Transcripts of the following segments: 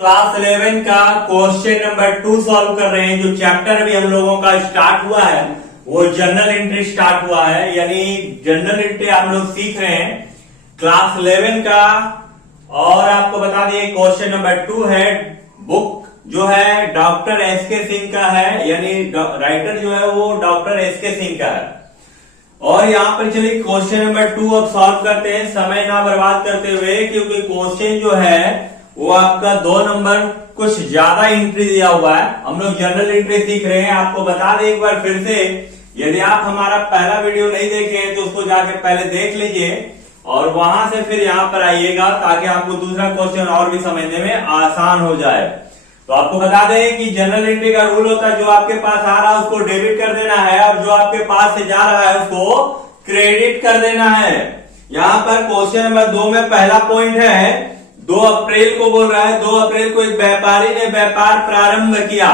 Class 11 का question number 2 solve कर रहे हैं। जो चैप्टर भी हम लोगों का स्टार्ट हुआ है वो जनरल एंट्री स्टार्ट हुआ है, यानी जनरल एंट्री हम लोग सीख रहे हैं क्लास 11 का। और आपको बता दिए क्वेश्चन नंबर 2 है, बुक जो है डॉक्टर एस के सिंह का है, यानी राइटर जो है वो डॉक्टर एस के सिंह का है। और यहाँ पर चलिए क्वेश्चन नंबर 2 अब सॉल्व करते हैं, समय ना बर्बाद करते हुए, क्योंकि क्वेश्चन जो है वो आपका 2 नंबर कुछ ज्यादा एंट्री दिया हुआ है। हम लोग जनरल एंट्री सीख रहे हैं। आपको बता दें एक बार फिर से, यदि आप हमारा पहला वीडियो नहीं देखे हैं तो उसको जाके पहले देख लीजिए और वहां से फिर यहाँ पर आइएगा, ताकि आपको दूसरा क्वेश्चन और भी समझने में आसान हो जाए। तो आपको बता दें कि जनरल एंट्री का रूल होता है, जो आपके पास आ रहा है उसको डेबिट कर देना है और जो आपके पास से जा रहा है उसको क्रेडिट कर देना है। यहाँ पर क्वेश्चन नंबर 2 में पहला पॉइंट है, 2 अप्रैल को बोल रहा है। 2 अप्रैल को एक व्यापारी ने व्यापार प्रारंभ किया।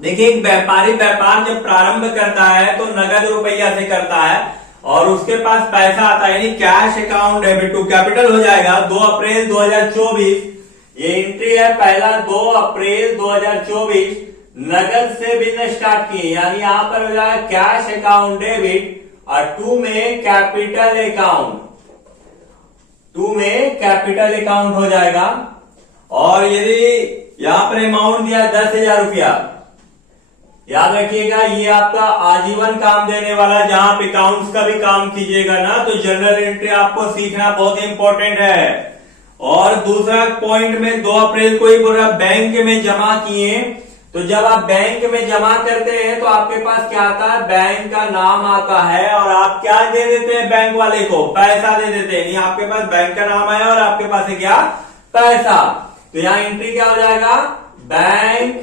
देखिए, एक व्यापारी व्यापार जब प्रारंभ करता है तो नगद रुपया से करता है और उसके पास पैसा आता है, यानी cash account debit to capital हो जाएगा। 2 अप्रैल 2024 ये एंट्री है, पहला 2 अप्रैल 2024 नगद से बिजनेस स्टार्ट किए, यानी यहां पर हो जाएगा कैश अकाउंट डेबिट और 2 में कैपिटल अकाउंट, 2 में कैपिटल अकाउंट हो जाएगा। और यदि यहां पर अमाउंट दिया 10,000 रुपया, याद रखिएगा ये आपका आजीवन काम देने वाला, जहां आप अकाउंट्स का भी काम कीजिएगा ना तो जनरल एंट्री आपको सीखना बहुत इंपॉर्टेंट है। और दूसरा पॉइंट में 2 अप्रैल को ही बोल रहा बैंक में जमा किए। तो जब आप बैंक में जमा करते हैं तो आपके पास क्या आता है, बैंक का नाम आता है और आप क्या दे देते हैं बैंक वाले को, पैसा दे देते हैं। नहीं, आपके पास बैंक का नाम आया और आपके पास है क्या, पैसा। तो यहाँ एंट्री क्या हो जाएगा, बैंक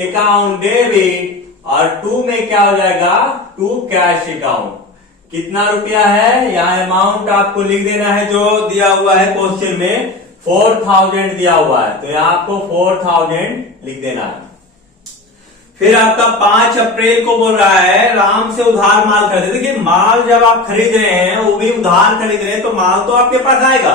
अकाउंट डेबिट और 2 में क्या हो जाएगा, 2 कैश अकाउंट। कितना रुपया है, यहाँ अमाउंट आपको लिख देना है जो दिया हुआ है क्वेश्चन में, 4000 दिया हुआ है, तो यहाँ आपको 4000 लिख देना है। फिर आपका 5 अप्रैल को बोल रहा है, राम से उधार माल खरीदे। देखिए, माल जब आप खरीद रहे हैं वो भी उधार खरीद रहे हैं तो माल तो आपके पास आएगा,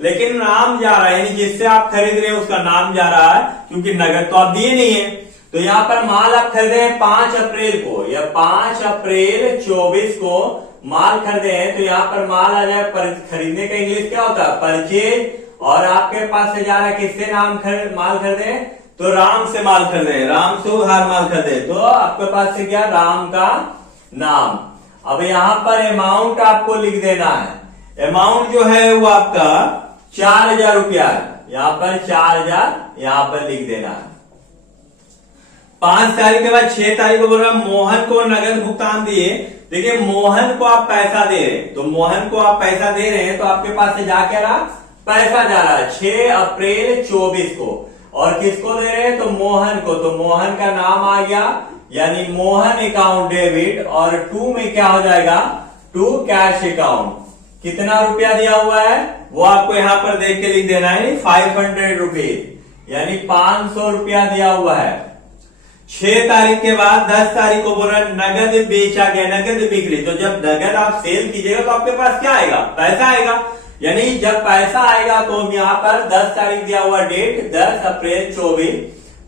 लेकिन नाम जा रहा है, यानी जिससे आप खरीद रहे हैं उसका नाम जा रहा है, क्योंकि नगद तो आप दिए नहीं है। तो यहाँ पर माल आप खरीदे हैं 5 अप्रैल को, या 5 अप्रैल 24 को माल खरीदे हैं, तो यहाँ पर माल आ जाए, खरीदने का इंग्लिश क्या होता है, परचेज। और आपके पास से जा रहा है किससे माल खरीदे, तो राम से माल खरीदे, राम से उधार माल खरीदे, तो आपके पास से क्या, राम का नाम। अब यहाँ पर अमाउंट आपको लिख देना है। अमाउंट जो है वो आपका 4000 रुपया है, यहाँ पर 4000 यहाँ पर लिख देना है। 5 तारीख के बाद 6 तारीख को बोल रहा मोहन को नगद भुगतान दिए। देखिए, मोहन को आप पैसा दे रहे हैं, तो मोहन को आप पैसा दे रहे हैं तो आपके पास से जा क्या रहा, पैसा जा रहा है 6 अप्रैल 24 को। और किसको दे रहे हैं, तो मोहन को, तो मोहन का नाम आ गया, यानी मोहन अकाउंट डेबिट और 2 में क्या हो जाएगा, 2 कैश अकाउंट। कितना रुपया दिया हुआ है वो आपको यहाँ पर देख के लिख देना है, 500 रुपीज, यानी 500 रुपया दिया हुआ है। 6 तारीख के बाद 10 तारीख को बोल रहा नगद बेचा गया, नगद बिक्री। तो जब नगद आप सेल कीजिएगा तो आपके पास क्या आएगा, पैसा आएगा, यानी जब पैसा आएगा तो यहाँ पर 10 तारीख दिया हुआ डेट 10 अप्रैल 24,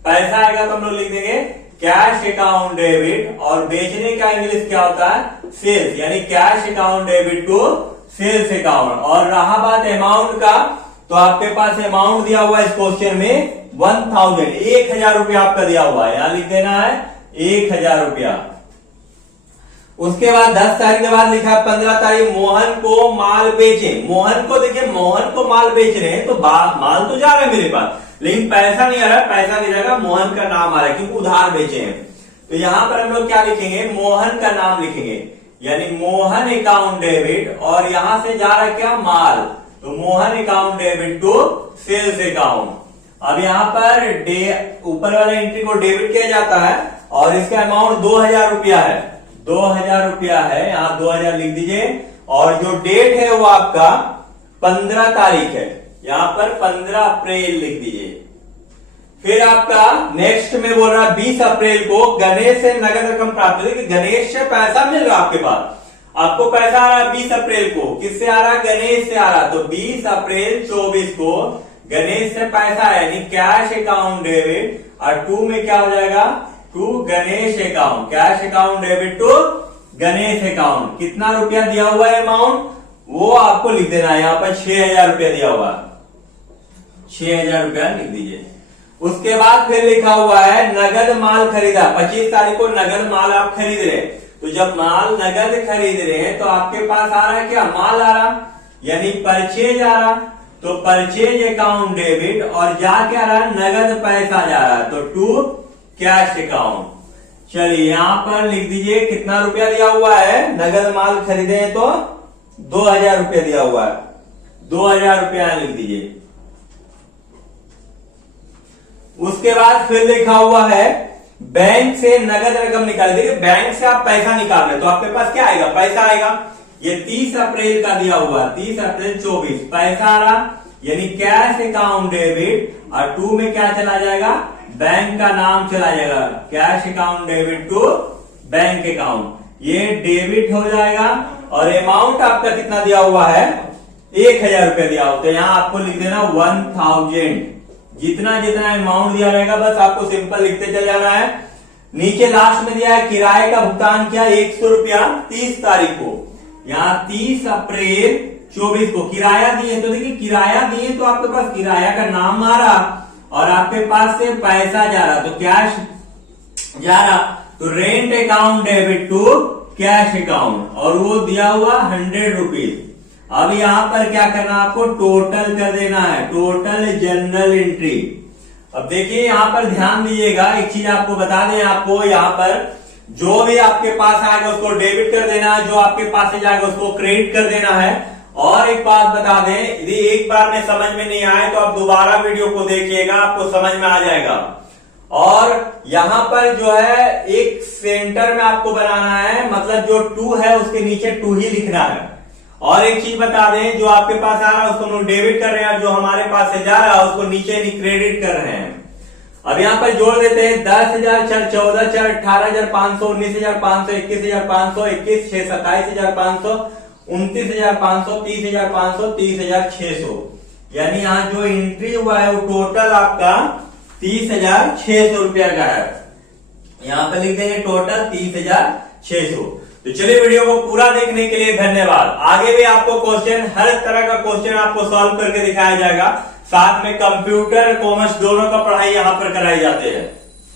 पैसा आएगा तो हम लोग लिख देंगे कैश अकाउंट डेबिट। और बेचने का इंग्लिश क्या होता है, सेल्स, यानी cash account debit to sales account. और रहा बात अमाउंट का, तो आपके पास अमाउंट दिया हुआ है इस क्वेश्चन में 1000 रुपया आपका दिया हुआ है, यहां लिख देना है 1000 रुपया। उसके बाद 10 तारीख के बाद लिखा है 15 तारीख मोहन को माल बेचे। मोहन को, देखिए मोहन को माल बेच रहे हैं तो माल तो जा रहा है मेरे पास, लेकिन पैसा नहीं आ रहा है, पैसा नहीं जाएगा, मोहन का नाम आ रहा है क्योंकि उधार बेचे हैं। तो यहां पर हम लोग क्या लिखेंगे, मोहन का नाम लिखेंगे, यानी मोहन अकाउंट डेबिट और यहां से जा रहा है क्या, माल, तो Mohan account debit to sales account. अब यहाँ पर ऊपर वाले एंट्री को डेबिट किया जाता है और इसका अमाउंट 2000 रुपया है, 2000 रुपया है, यहाँ 2000 लिख दीजिए। और जो डेट है वो आपका 15 तारीख है, यहाँ पर 15 अप्रैल लिख दीजिए। फिर आपका नेक्स्ट में बोल रहा 20 अप्रैल को गणेश से नगद रकम प्राप्त हुई, कि गणेश से पैसा मिल रहा आपके पास, आपको पैसा आ रहा है 20 अप्रैल को, किससे आ रहा है, गणेश से आ रहा, तो 20 अप्रैल 24 को गणेश से पैसा है यानी कैश अकाउंट डेबिट, और टू में क्या हो जाएगा, to Ganesh account, cash account debit to Ganesh account. कितना रुपया दिया हुआ है अमाउंट, वो आपको लिख देना है। यहाँ पर 6,000 रुपया दिया हुआ, 6,000 रुपया लिख दीजिए। उसके बाद फिर लिखा हुआ है नगद माल खरीदा, 25 तारीख को नगद माल आप खरीद रहे, तो जब माल नगद खरीद रहे हैं तो आपके पास आ रहा है क्या, माल आ रहा, यानी परचेज आ रहा, तो परचेज अकाउंट डेबिट, और जा क्या रहा, नगद पैसा जा रहा, तो टू कैश अकाउंट। चलिए यहां पर लिख दीजिए कितना रुपया दिया हुआ है, नगद माल खरीदे हैं तो 2,000 रुपया दिया हुआ है, 2,000 रुपया लिख दीजिए। उसके बाद फिर लिखा हुआ है बैंक से नगद रकम निकाल। देखिए बैंक से आप पैसा निकाल रहे तो आपके पास क्या आएगा, पैसा आएगा। ये 30 अप्रैल का दिया हुआ, 30 अप्रैल 24 पैसा आ रहा, यानी कैश अकाउंट डेबिट, और टू में क्या चला जाएगा, बैंक का नाम चला जाएगा, cash account debit to bank account, ये डेबिट हो जाएगा। और अमाउंट आपका कितना दिया हुआ है, 1,000 रुपया दिया हुआ, तो यहां आपको लिख देना 1,000, जितना जितना अमाउंट दिया रहेगा बस आपको सिंपल लिखते चल जाना है। नीचे लास्ट में दिया है किराए का भुगतान किया 100 रुपया 30 तारीख को, यहाँ 30 अप्रैल 24 को किराया दिए, तो देखिए किराया दिए तो आपके पास किराया का नाम आ रहा और आपके पास से पैसा जा रहा, तो कैश जा रहा, तो rent account debit to cash account, और वो दिया हुआ 100 रुपीज। अब यहां पर क्या करना, आपको टोटल कर देना है, टोटल जनरल एंट्री। अब देखिए यहां पर ध्यान दीजिएगा, एक चीज आपको बता दें, आपको यहां पर जो भी आपके पास आएगा उसको डेबिट कर देना है, जो आपके पास से जाएगा उसको क्रेडिट कर देना है। और एक बात बता दें, यदि एक बार में समझ में नहीं आए तो आप दोबारा वीडियो को देखिएगा, आपको समझ में आ जाएगा। और यहां पर जो है एक सेंटर में आपको बनाना है, मतलब जो टू है उसके नीचे टू ही लिखना है। और एक चीज बता दें, जो आपके पास आ रहा है उसको हम डेबिट कर रहे हैं, जो हमारे पास से जा रहा है उसको नीचे नहीं क्रेडिट कर रहे हैं। अब यहाँ पर जोड़ देते हैं 10,000 4 14 4 18,500 19,500 21,500 21 6 27,500 29,500 30,500 30,600, यानी यहाँ जो एंट्री हुआ है वो टोटल आपका 30,600 रुपया का है। यहाँ पे लिख देंगे टोटल 30,600। तो चलिए वीडियो को पूरा देखने के लिए धन्यवाद। आगे भी आपको क्वेश्चन, हर तरह का क्वेश्चन आपको सॉल्व करके दिखाया जाएगा। साथ में कंप्यूटर कॉमर्स दोनों का पढ़ाई यहाँ पर कराई जाते हैं।